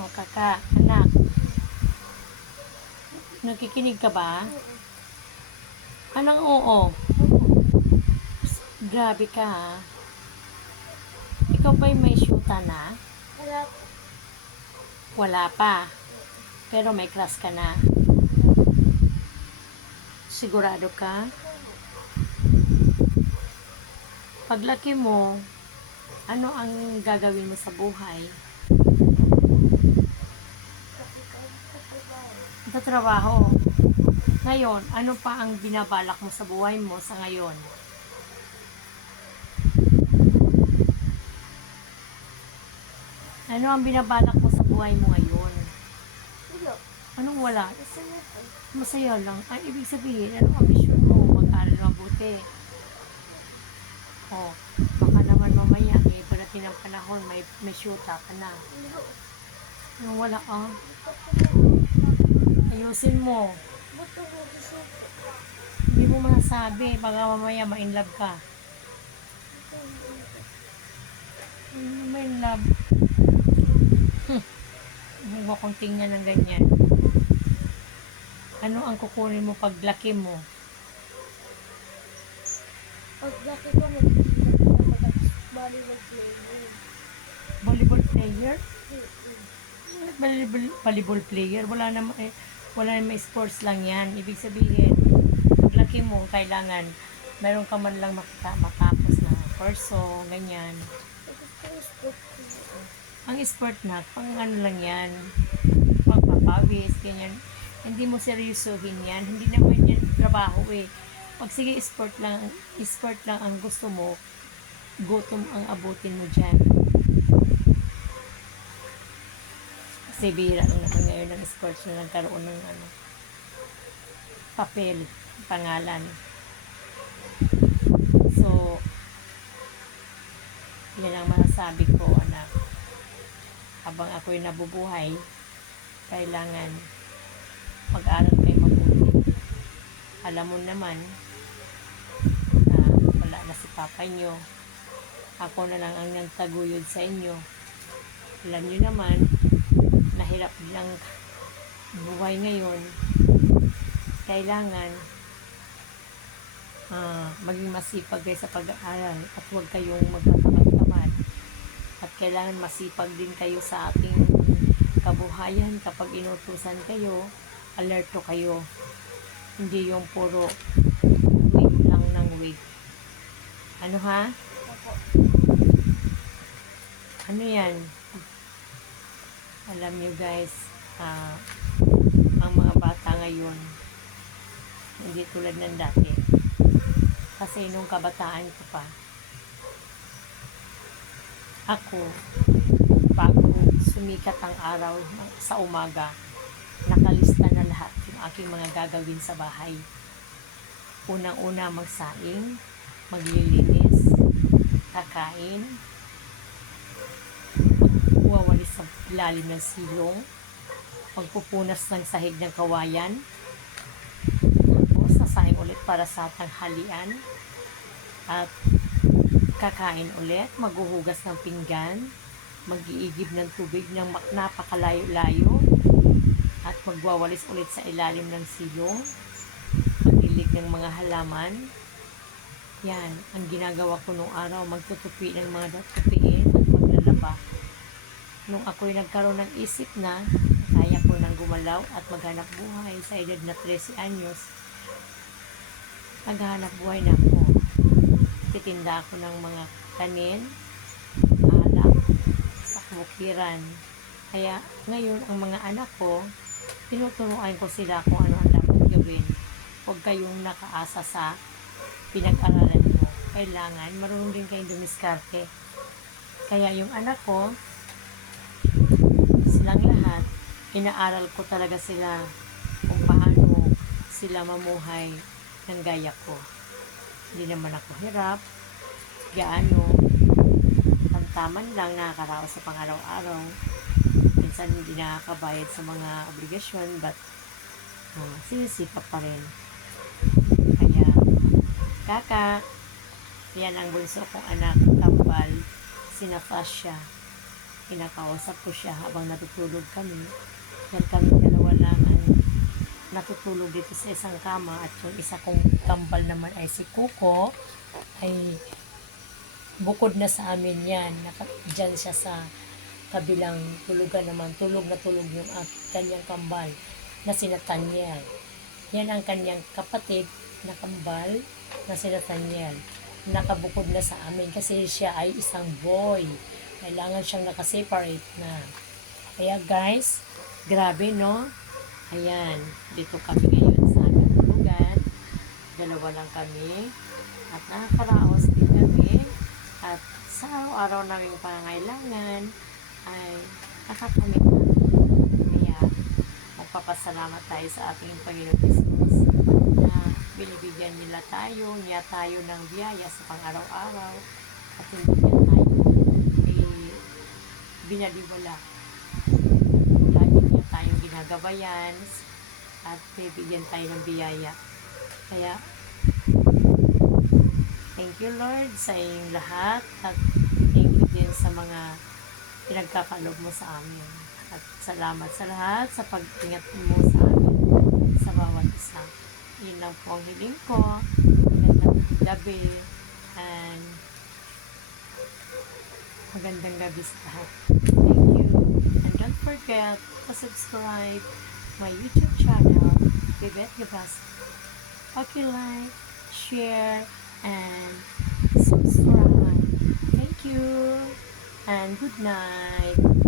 O kaka, anak. Nakikinig ka ba? Anong oo? Grabe ka ha. Ikaw ba'y may syuta na? Wala Wala pa. Pero may crush ka na. Sigurado ka? Paglaki mo, ano ang gagawin mo sa buhay? Sa trabaho. Ngayon, ano pa ang binabalak mo sa buhay mo sa ngayon? Ano ang binabalak mo sa buhay mo ngayon? Anong wala? Masaya lang. Ay, ibig sabihin, ano ang mission mo? Mag-aral mabuti. Oh, baka naman mamaya, eh, pagdating ng panahon, may, may syuta ka na. Anong wala ah? Ayusin mo. Hindi mo masasabi. Baka mamaya ma-inlove ka. Ano may love? Hmm. Huwag kong tingnan ng ganyan. Ano ang kukunin mo paglaki mo? Pag laki ko, mag-volleyball player. Volleyball player? Mm-mm. Volleyball, volleyball player? Wala naman eh, wala naman sports lang yan. Ibig sabihin, paglaki mo, kailangan meron ka man lang makita, matapos na kurso, ganyan. Ang sport na, pang ano lang yan, pagpapawis, ganyan. Hindi mo seryosohin yan. Hindi naman yan trabaho eh. Pag sige, sport lang, sport lang ang gusto mo, gutom ang abutin mo dyan. Kasi bihira lang naman ngayon ng sports na nagkaroon ng ano, papel, pangalan. So, yan ang masasabi ko, anak habang ako'y nabubuhay, kailangan mag-aral kayo mabuti. Alam mo naman na wala na si papa nyo. Ako na lang ang nagtaguyod sa inyo. Alam nyo naman, nahirap din ang buhay ngayon. Kailangan ah, maging masipag kayo sa pag-aaral at huwag kayong magtatamad-tamad at kailangan masipag din kayo sa ating kabuhayan kapag inutusan kayo alerto kayo hindi yung puro wait lang ng wait ano ha? Ano yan? Alam nyo guys ah, ang mga bata ngayon hindi tulad ng dati. Kasi nung kabataan ko pa ako bago sumikat ang araw sa umaga nakalista na lahat yung aking mga gagawin sa bahay. Unang-una magsaing maglilinis kakain sa ilalim ng silong magpupunas ng sahig ng kawayan tapos sasaing ulit para sa tanghalian at kakain ulit, maghuhugas ng pinggan, mag-iigib ng tubig ng napakalayo-layo, at magwawalis ulit sa ilalim ng silong, magilig ng mga halaman. Yan, ang ginagawa ko nung araw, magtutupi ng mga maglalaba. Nung ako'y nagkaroon ng isip na, kaya ko nang gumalaw at maghanap buhay sa edad na 13 anyos, naghahanap buhay na ako titinda ako ng mga kanin, alak, sa bukiran. Kaya ngayon, ang mga anak ko, tinuturuan ko sila kung ano ang dapat gawin. Huwag kayong nakaasa sa pinag-aralan mo. Kailangan, marunong din kayong dumiskarte. Kaya yung anak ko, silang lahat, inaaral ko talaga sila kung paano sila mamuhay ng gaya ko hindi naman ako hirap, gaano, tamtaman lang nakakaraos sa pangaraw-araw. Minsan hindi nakakabayad sa mga obligasyon, but uh, sinisipag pa rin. Kaya, kaka, yan ang bunso kong anak, tambal, sina Fascia. Kinakausap ko siya habang natutulog kami. Dahil kami dalawa lang ang natutulog dito sa isang kama at yung isa kong kambal naman ay si Kuko ay bukod na sa amin yan. Naka, dyan siya sa kabilang tulugan naman. Tulog na tulog yung at kanyang kambal na si Nathaniel. Yan ang kanyang kapatid na kambal na si Nathaniel. Nakabukod na sa amin kasi siya ay isang boy. Kailangan siyang nakaseparate na. Kaya guys, grabe no? Ayan, dito kami ngayon sa aming. Dalawa lang kami. At nakakaraos din kami. At sa araw-araw naming pangangailangan ay nakakamit namin. Kaya magpapasalamat tayo sa ating Panginoon Jesus na binibigyan nila tayo, niya tayo ng biyaya sa pang-araw-araw at hindi niya tayo binaliwala. Lagi niya tayong ginagabayan at bibigyan tayo ng biyaya. Kaya, thank you Lord sa inyong lahat at thank you din sa mga pinagkakalob mo sa amin. At salamat sa lahat sa pag-ingat mo sa amin sa bawat isa. Yun lang po ang hiling ko. Magandang gabi and magandang gabi sa lahat. Thank you. And don't forget to subscribe my YouTube channel, Bibet Gabas. Okay, like, share, and subscribe. Thank you. And good night.